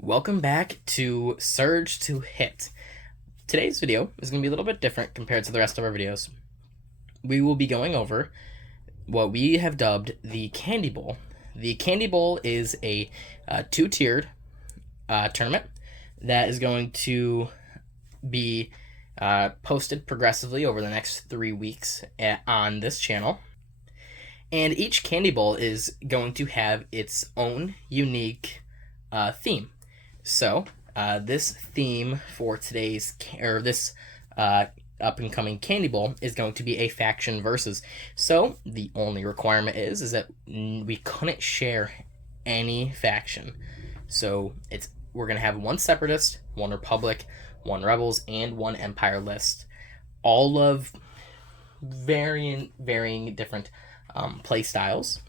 Welcome back to Surge to Hit. Today's video is going to be a little bit different compared to the rest of our videos. We will be going over what we have dubbed the Candy Bowl. The Candy Bowl is a two-tiered tournament that is going to be posted progressively over the next 3 weeks on this channel. And each Candy Bowl is going to have its own unique theme. So, this theme for this up and coming Candy Bowl is going to be a faction versus. So, the only requirement is that we couldn't share any faction. So, we're going to have one separatist, one republic, one rebels, and one empire list. All of varying different play styles.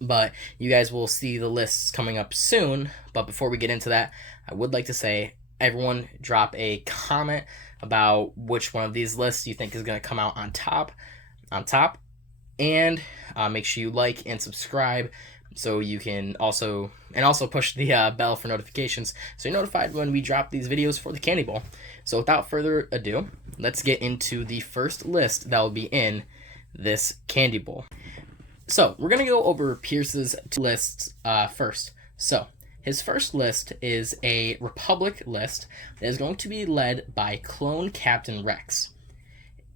But you guys will see the lists coming up soon. But before we get into that, I would like to say, everyone drop a comment about which one of these lists you think is going to come out on top. And make sure you like and subscribe so you can also push the bell for notifications so you're notified when we drop these videos for the Candy Bowl. So without further ado, let's get into the first list that will be in this Candy Bowl. So, we're going to go over Pierce's two lists first. So, his first list is a Republic list that is going to be led by Clone Captain Rex.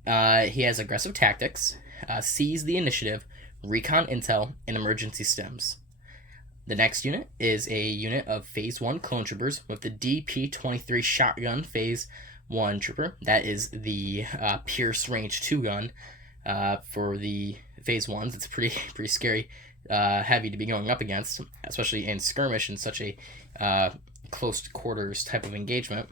He has aggressive tactics, seize the initiative, recon intel, and emergency stems. The next unit is a unit of Phase 1 clone troopers with the DP-23 shotgun Phase 1 trooper. That is the Pierce Range 2 gun for the Phase 1s. It's pretty scary, heavy to be going up against, especially in skirmish in such a close quarters type of engagement.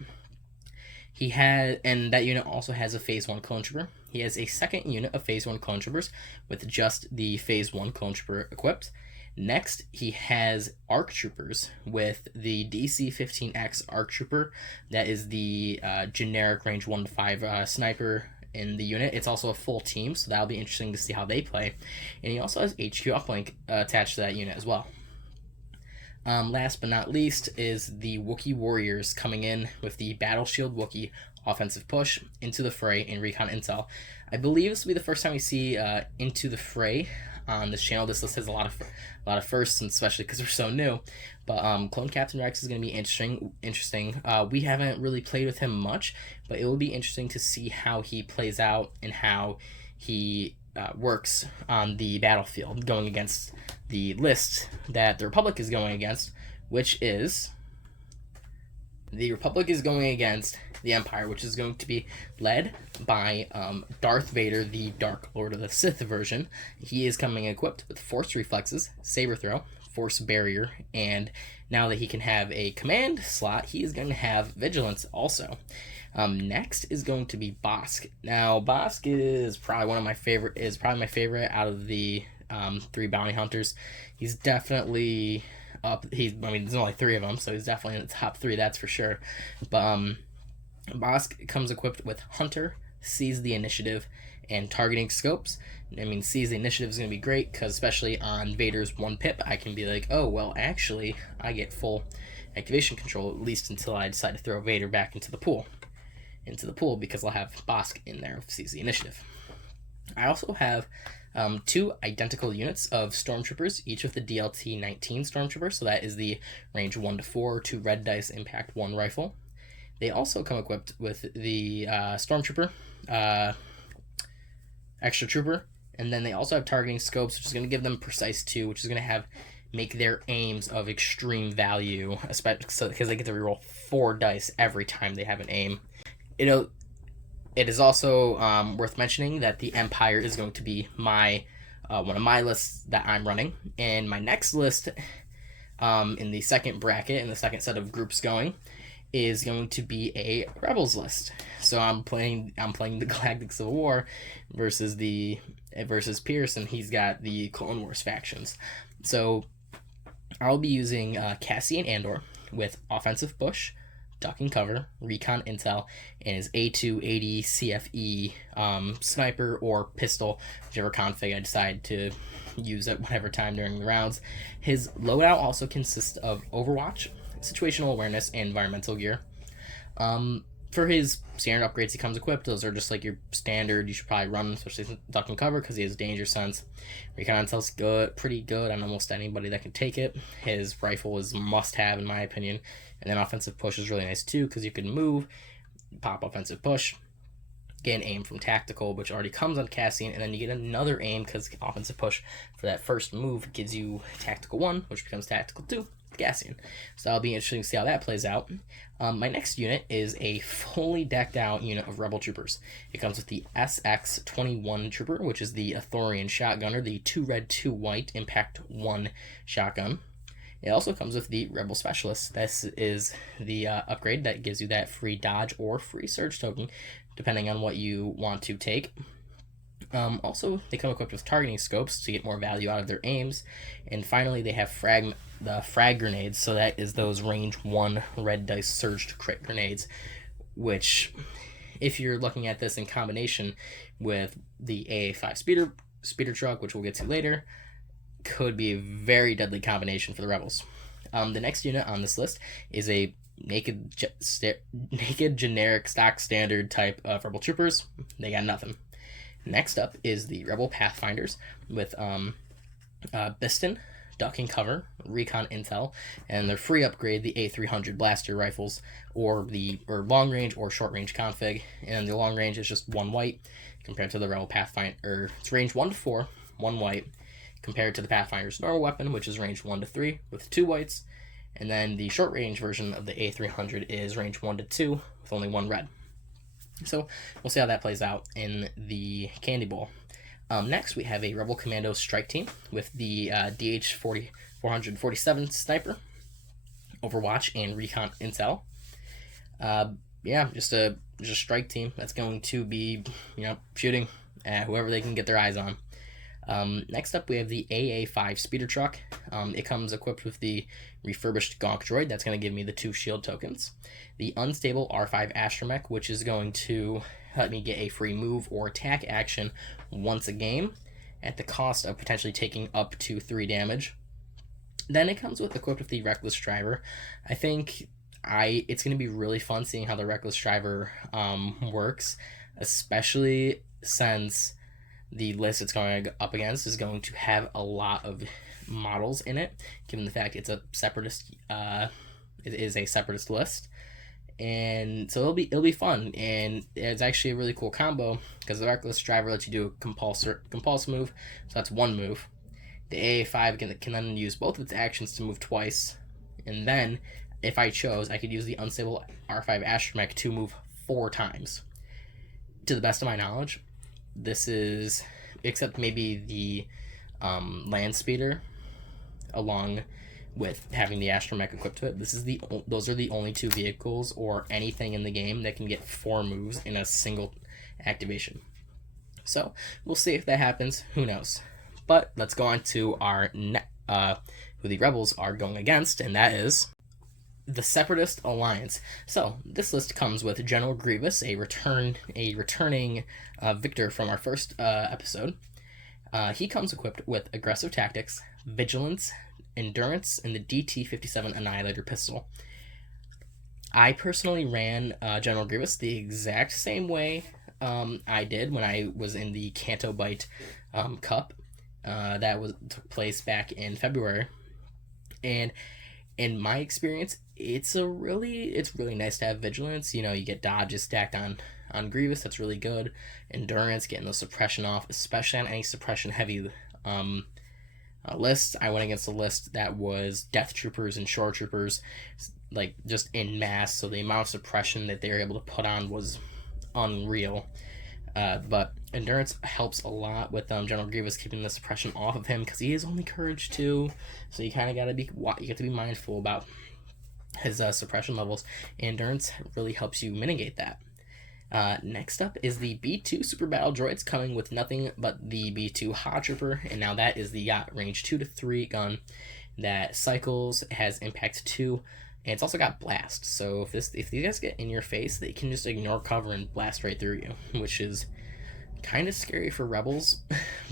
And that unit also has a Phase 1 clone trooper. He has a second unit of Phase 1 clone troopers with just the Phase 1 clone trooper equipped. Next, he has ARC troopers with the DC-15X ARC trooper. That is the generic range 1 to 5 sniper in the unit. It's also a full team, so that'll be interesting to see how they play. And he also has HQ uplink attached to that unit as well. Last but not least is the Wookiee Warriors coming in with the Battle Shield Wookiee offensive push, Into the Fray, and recon intel. I believe this will be the first time we see Into the Fray on this channel. This list has a lot of firsts, and especially because we're so new. But Clone Captain Rex is going to be interesting. We haven't really played with him much, but it will be interesting to see how he plays out and how he works on the battlefield going against the list that the Republic is going against, which is the Republic is going against the Empire, which is going to be led by Darth Vader, the Dark Lord of the Sith version. He is coming equipped with Force Reflexes, Saber Throw, Force Barrier, and now that he can have a command slot, he is going to have Vigilance also. Next is going to be Bossk. Now, Bossk is probably my favorite out of the 3 bounty hunters. He's definitely up. There's only 3 of them, so he's definitely in the top 3, that's for sure. But Bossk comes equipped with Hunter, Seize the Initiative, and Targeting Scopes. Seize the Initiative is going to be great, because especially on Vader's 1 pip, I can be like, oh, well, actually, I get full activation control, at least until I decide to throw Vader back into the pool, because I'll have Bossk in there with Seize the Initiative. I also have 2 identical units of Stormtroopers, each with the DLT-19 Stormtrooper, so that is the range 1 to 4, 2 red dice, impact 1 rifle. They also come equipped with the Stormtrooper, Extra Trooper, and then they also have Targeting Scopes, which is going to give them Precise 2, which is going to make their aims of extreme value, especially because they get to reroll 4 dice every time they have an aim. It is also worth mentioning that the Empire is going to be one of my lists that I'm running, and my next list in the second bracket, in the second set of groups going, is going to be a Rebels list. So I'm playing the Galactic Civil War versus Pierce, and he's got the Clone Wars factions. So I'll be using Cassian Andor with offensive push, duck and cover, recon intel, and his A280 CFE sniper or pistol, whichever config I decide to use at whatever time during the rounds. His loadout also consists of Overwatch, situational awareness, and environmental gear. For his standard upgrades he comes equipped, those are just like your standard. You should probably run, especially duck and cover, because he has danger sense. Recon intel's good, pretty good on almost anybody that can take it. His rifle is must have in my opinion. And then offensive push is really nice too, because you can move, pop offensive push, get an aim from tactical, which already comes on Cassian, and then you get another aim because offensive push for that first move gives you tactical 1, which becomes tactical 2 with Cassian. So that'll be interesting to see how that plays out. My next unit is a fully decked out unit of Rebel Troopers. It comes with the SX-21 Trooper, which is the Athorian Shotgunner, the 2 red, 2 white Impact 1 shotgun. It also comes with the Rebel Specialist. This is the upgrade that gives you that free dodge or free surge token, depending on what you want to take. Also, they come equipped with targeting scopes to get more value out of their aims. And finally, they have the frag grenades, so that is those range 1 red dice surged crit grenades, which, if you're looking at this in combination with the AA5 speeder truck, which we'll get to later, could be a very deadly combination for the Rebels. The next unit on this list is a naked generic stock standard type of Rebel Troopers. They got nothing. Next up is the Rebel Pathfinders with Biston, duck and cover, recon intel, and their free upgrade, the A300 blaster rifles, or long range or short range config. And the long range is just 1 white compared to the Rebel Pathfinder. It's range 1 to 4, 1 white, compared to the Pathfinder's normal weapon, which is range 1 to 3 with 2 whites. And then the short range version of the A300 is range 1 to 2 with only 1 red. So we'll see how that plays out in the Candy Bowl. Next, we have a Rebel Commando strike team with the DH-447 Sniper, Overwatch, and Recon Intel. Just a strike team that's going to be, shooting at whoever they can get their eyes on. Next up, we have the AA5 speeder truck. It comes equipped with the refurbished Gonk droid. That's going to give me the 2 shield tokens. The unstable R5 astromech, which is going to let me get a free move or attack action once a game at the cost of potentially taking up to 3 damage. Then it comes equipped with the reckless driver. I think it's going to be really fun seeing how the reckless driver works, especially since the list it's going up against is going to have a lot of models in it, given the fact it's a separatist. It is a separatist list, and so it'll be fun, and it's actually a really cool combo because the reckless driver lets you do a compulse move, so that's 1 move. The AA5 can then use both of its actions to move twice, and then if I chose, I could use the unstable R5 astromech to move 4 times. To the best of my knowledge, this is, except maybe the land speeder, along with having the astromech equipped to it, those are the only 2 vehicles or anything in the game that can get 4 moves in a single activation. So we'll see if that happens. Who knows? But let's go on to our who the Rebels are going against, and that is the Separatist Alliance. So this list comes with General Grievous, a returning victor from our first episode. He comes equipped with aggressive tactics, vigilance, endurance, and the DT-57 Annihilator pistol. I personally ran General Grievous the exact same way I did when I was in the Canto Bite Cup. That took place back in February, and in my experience, it's really nice to have vigilance. You get dodges stacked on Grievous. That's really good. Endurance, getting those suppression off, especially on any suppression heavy lists. I went against a list that was Death Troopers and Shore Troopers, like just en masse. So the amount of suppression that they were able to put on was unreal. But endurance helps a lot with General Grievous, keeping the suppression off of him because he is only courage 2, so you kind of got to be mindful about his suppression levels. Endurance really helps you mitigate that. Next up is the B2 Super Battle Droids, coming with nothing but the B2 Hot Trooper, and now that is the range 2 to 3 gun that cycles, has impact 2, and it's also got blast. So if these guys get in your face, they can just ignore cover and blast right through you, which is kind of scary for Rebels,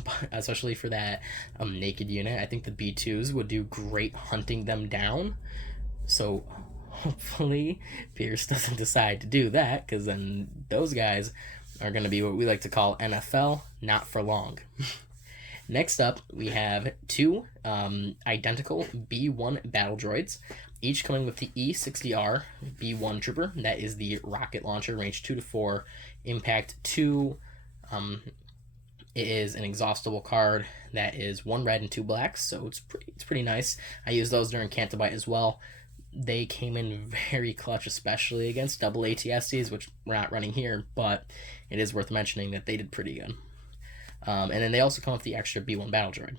but especially for that naked unit. I think the B2s would do great hunting them down. So Hopefully, Pierce doesn't decide to do that, because then those guys are going to be what we like to call NFL, not for long. Next up, we have two identical B1 battle droids, each coming with the E60R B1 Trooper. That is the rocket launcher, range 2 to 4, impact 2. It is an exhaustible card that is 1 red and 2 blacks, so it's pretty nice. I used those during Cantabite as well. They came in very clutch, especially against double ATSTs, which we're not running here, but it is worth mentioning that they did pretty good. And then they also come with the extra B1 battle droid.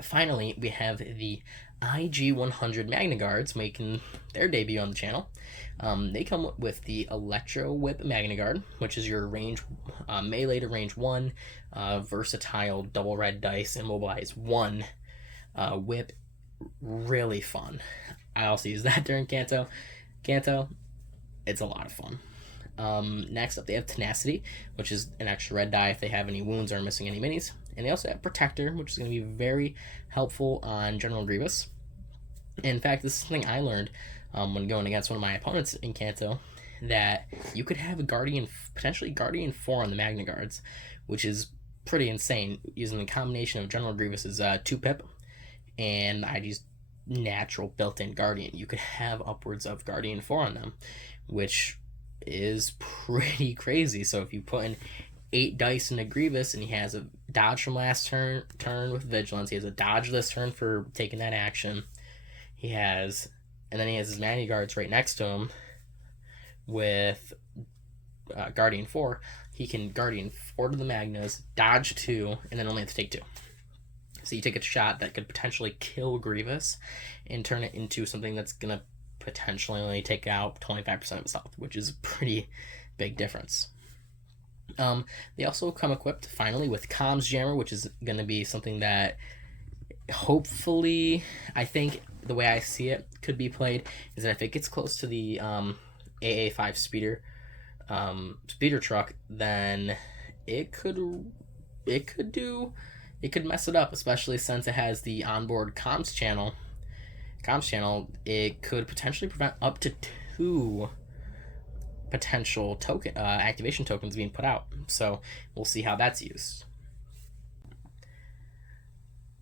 Finally, we have the IG-100 Magna Guards making their debut on the channel. They come with the Electro Whip Magna Guard, which is your range melee to range 1, versatile double red dice, immobilize 1 whip. Really fun. I also use that during Canto. It's a lot of fun. Next up, they have Tenacity, which is an extra red die if they have any wounds or are missing any minis. And they also have Protector, which is going to be very helpful on General Grievous. In fact, this is something I learned when going against one of my opponents in Canto, that you could have a potentially Guardian 4 on the Magna Guards, which is pretty insane, using the combination of General Grievous's 2 pip and IG's natural built-in Guardian. You could have upwards of Guardian 4 on them, which is pretty crazy. So if you put in 8 dice into Grievous and he has a dodge from last turn with Vigilance, he has a dodge this turn for taking that action, and then he has his Magna Guards right next to him with Guardian 4, he can Guardian 4 to the Magnas, dodge 2, and then only have to take 2. So you take a shot that could potentially kill Grievous and turn it into something that's going to potentially only take out 25% of his health, which is a pretty big difference. They also come equipped, finally, with Comms Jammer, which is going to be something that hopefully, I think the way I see it could be played is that if it gets close to the AA5 speeder truck, then it could mess it up, especially since it has the onboard comms channel. It could potentially prevent up to 2 potential token activation tokens being put out. So we'll see how that's used.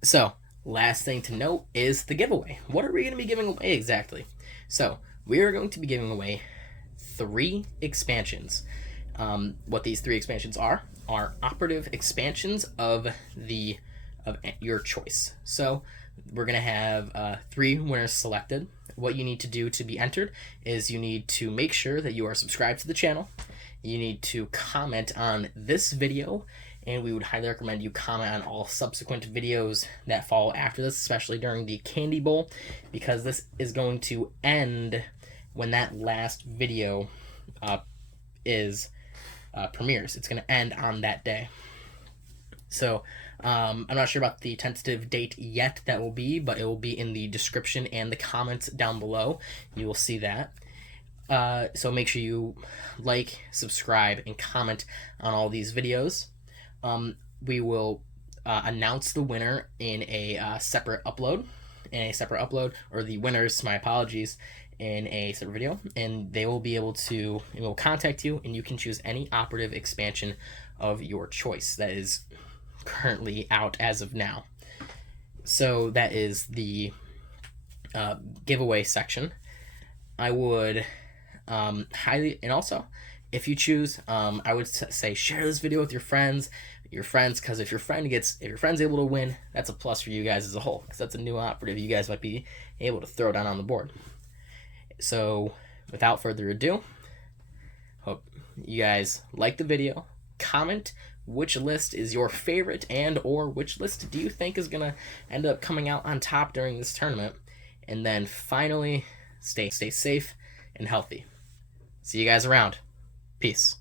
So last thing to note is the giveaway. What are we going to be giving away exactly? So we are going to be giving away 3 expansions. What these 3 expansions are operative expansions of your choice. So we're going to have 3 winners selected. What you need to do to be entered is you need to make sure that you are subscribed to the channel. You need to comment on this video, and we would highly recommend you comment on all subsequent videos that follow after this, especially during the Candy Bowl, because this is going to end when that last video premieres. It's going to end on that day. So I'm not sure about the tentative date yet that will be, but it will be in the description and the comments down below. You will see that. So make sure you like, subscribe, and comment on all these videos. We will announce the winner in a separate upload, or the winners, my apologies, in a separate video, and they will be able to, it will contact you, and you can choose any operative expansion of your choice that is currently out as of now. So that is the giveaway section. I would highly, and also if you choose, I would say share this video with your friends, because if your friend's able to win, that's a plus for you guys as a whole, because that's a new operative you guys might be able to throw down on the board. So without further ado, hope you guys like the video. Comment which list is your favorite, and or which list do you think is gonna end up coming out on top during this tournament. And then finally, stay safe and healthy. See you guys around. Peace.